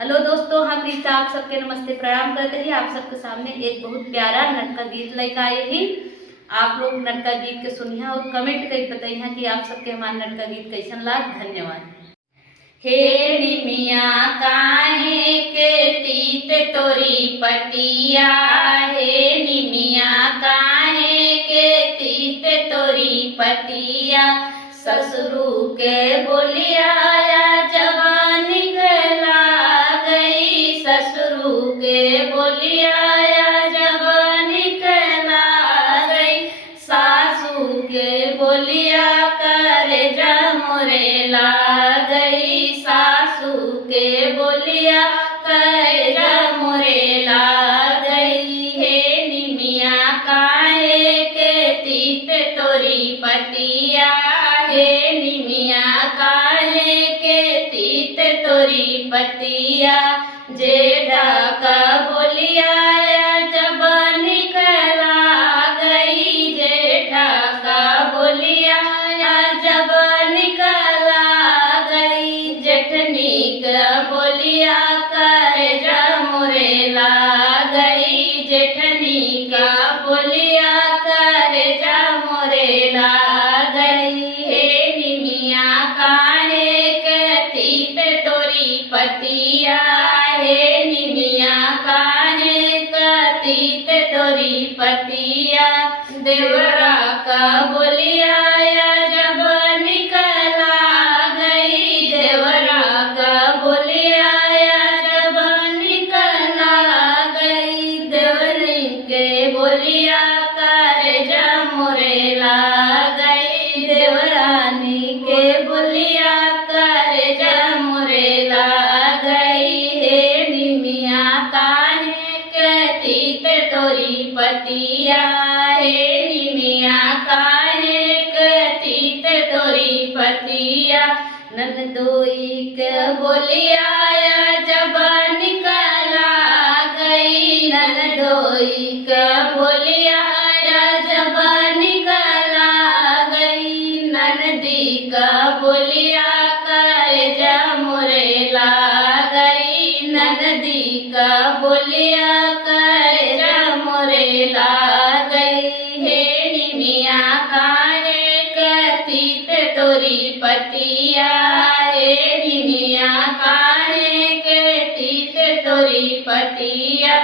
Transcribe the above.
Hello दोस्तों, हम रीता आप सबके नमस्ते प्रणाम करते हैं। आप सबके सामने एक बहुत प्यारा नटका गीत लेकर आए ही। आप लोग नटका गीत के सुनिए और कमेंट कर बताइए कि आप सबके हमारा नटका गीत कैसन लाग। धन्यवाद। हे निमिया काहे के तीत तोरी पटिया, हे निमिया काहे के तीत तोरी पटिया, ससुरु के बोलिया जवान निकला गई, ससुरु के बोलिया जवान निकला गई, सासू के बोलिया करे जा मोरे ला गई, सासू के बोलिया करे जा मोरे ला गई। हे निमिया काहे के तीत तोरी पटिया, हे निमिया काहे के तीत तोरी पटिया, जेठा का बोलिया जब निकला गई, जेठा का बोलिया जब निकला गई, जेठनी का बोलिया करे जा मोरे ला गई, जेठनी का बोलिया करे जा मोरे ला गई। हे निमिया काहे के तीत तोरी पटिया, हे निमिया काहे के तीत तोरी पटिया, देवरा का बोलिया जब निकला गई, देवरा का बोलिया जब निकला गई, देवरी के बोलिया करे जा मोरे ला गई, देवरानी के बोलिया करे जा मोरे ला गई। हे निमिया काहे के तीत तोरी पटिया, हे निमिया काहे के तीत तोरी पटिया, ननदोई के बोलिया जब निकला गई, ननदोई के बोलिया जब निकला गई, ननदी का बोलिया करे जा मोरे ला गई, ननदी का बोलिया करे जा मोरे ला गई। हे निमिया काहे के तीत तोरी पटिया, हे निमिया काहे के तीत तोरी पटिया,